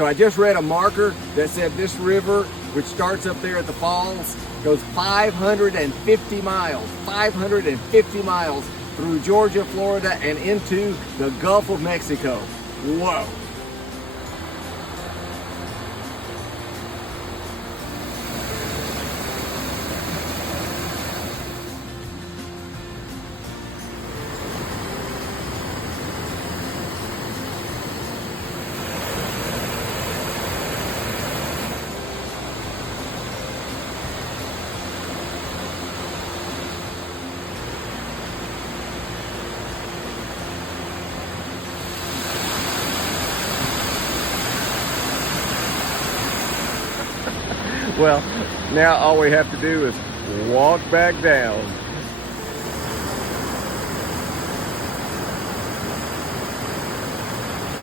So I just read a marker that said this river, which starts up there at the falls, goes 550 miles through Georgia, Florida, and into the Gulf of Mexico. Whoa. Well, now all we have to do is walk back down.